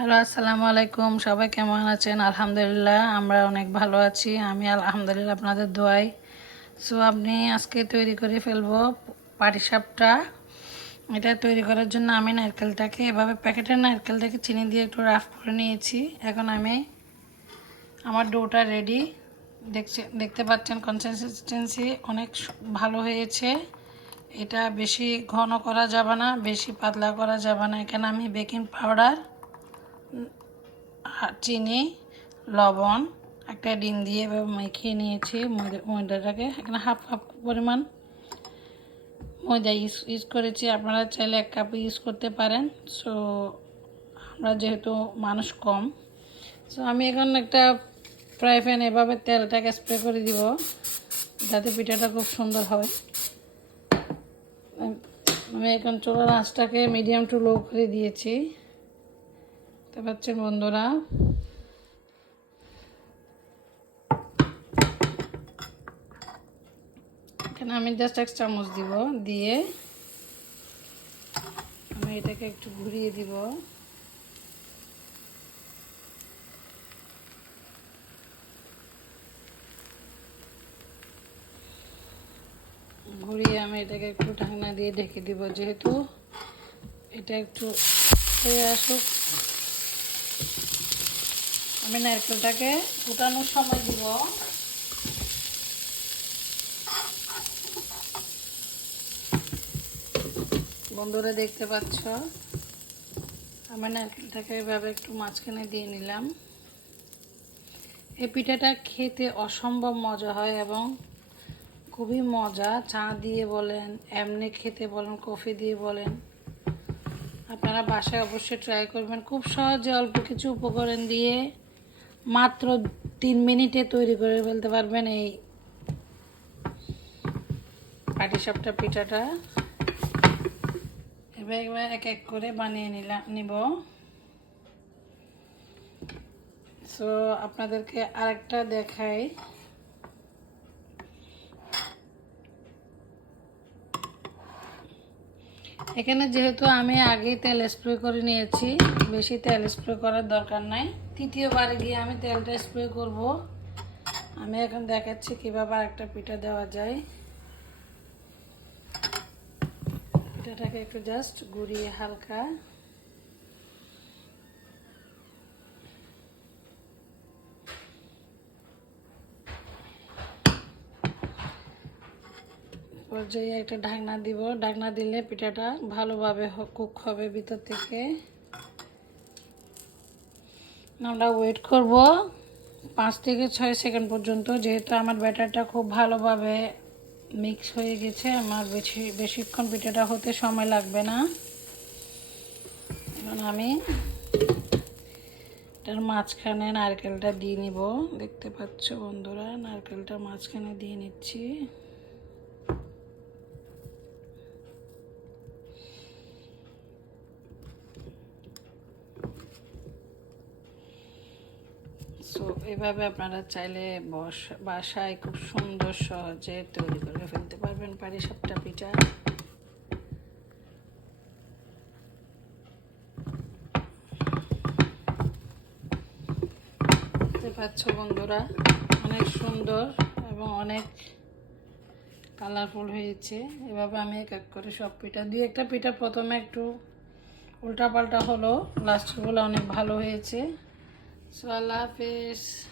Hello, আসসালামু আলাইকুম। সবাই কেমন আছেন? আলহামদুলিল্লাহ, আমরা অনেক ভালো আছি। আমি আলহামদুলিল্লাহ আপনাদের দোয়ায়। সো আপনি আজকে তৈরি করে ফেলবো পাটিসাপটা। এটা তৈরি করার জন্য আমি নারকেলটাকে এভাবে প্যাকেটের নারকেলটাকে চিনি দিয়ে একটু রাফ করে নিয়েছি। এখন আমি আমার ডোটা রেডি। দেখতে পাচ্ছেন কনসিস্টেন্সি অনেক ভালো হয়েছে। এটা বেশি ঘন করা যাবে না, বেশি পাতলা করা যাবে না। এখানে আমি বেকিং পাউডার, চিনি, লবণ, একটা ডিম দিয়ে এভাবে মেখে নিয়েছি। ময়দাটাকে এখানে হাফ পরিমাণ ময়দা ইউজ করেছি। আপনারা চাইলে 1 কাপ ইউজ করতে পারেন। সো আমরা যেহেতু মানুষ কম, সো আমি এখন একটা ফ্রাই প্যান এভাবে তেলটাকে স্প্রে করে দিব যাতে পিঠাটা খুব সুন্দর হয়। আমি এখন চুলার আঁচটাকে মিডিয়াম টু লো করে দিয়েছি। দেখতে পাচ্ছেন বন্ধুরা। এখানে আমি জাস্ট 1 চামচ দিব, দিয়ে আমি এটাকে একটু ঘুরিয়ে দিব। ঘুরিয়ে আমি এটাকে একটু ঢাকনা দিয়ে ঢেকে দিব, যেহেতু এটা একটু হয়ে আসুক। আমি নারকেলটাকে ফুটানোর সময় দিব। বন্ধুরা দেখতে পাচ্ছ, আমি নারকেলটাকে এভাবে একটু মাঝখানে দিয়ে নিলাম। এই পিঠাটা খেতে অসম্ভব মজা হয় এবং খুবই মজা। চা দিয়ে বলেন, এমনি খেতে বলেন, কফি দিয়ে বলেন, আপনারা বাসায় অবশ্যই ট্রাই করবেন। খুব সহজে অল্প কিছু উপকরণ দিয়ে মাত্র 3 মিনিটে তৈরি করে ফেলতে পারবেন এই পাটিসাপটা পিঠাটা। এবার এক এক করে বানিয়ে নিব। সো আপনাদেরকে আরেকটা দেখাই। এখানে যেহেতু আমি আগেই তেল স্প্রে করে নিয়েছি, বেশি তেল স্প্রে করার দরকার নাই। তৃতীয়বার গিয়ে আমি তেলটা স্প্রে করব। আমি এখন দেখাচ্ছি কীভাবে আরেকটা পিঠা দেওয়া যায়। পিঠাটাকে একটু জাস্ট ঘুরিয়ে হালকা পর্যায়ে একটা ঢাকনা দিব। ঢাকনা দিলে পিঠাটা ভালোভাবে কুক হবে ভিতর থেকে। আমরা ওয়েট করব 5 থেকে 6 সেকেন্ড পর্যন্ত। যেহেতু আমার ব্যাটারটা খুব ভালোভাবে মিক্স হয়ে গেছে, আমার বেশিক্ষণ পিঠাটা হতে সময় লাগবে না। এখন আমি এটার মাঝখানে নারকেলটা দিয়ে নিব। দেখতে পাচ্ছ বন্ধুরা, নারকেলটা মাঝখানে দিয়ে নিচ্ছি। সো এভাবে আপনারা চাইলে বাসায় খুব সুন্দর সহজে তৈরি করে ফেলতে পারবেন পাটিসাপটা পিঠা। দেখতে পাচ্ছ বন্ধুরা, অনেক সুন্দর এবং অনেক কালারফুল হয়েছে। এভাবে আমি এক এক করে সব পিঠা, 2-1টা পিঠা প্রথমে একটু উল্টাপাল্টা হলো, লাস্টগুলো অনেক ভালো হয়েছে। সো আল্লাহ হাফেজ।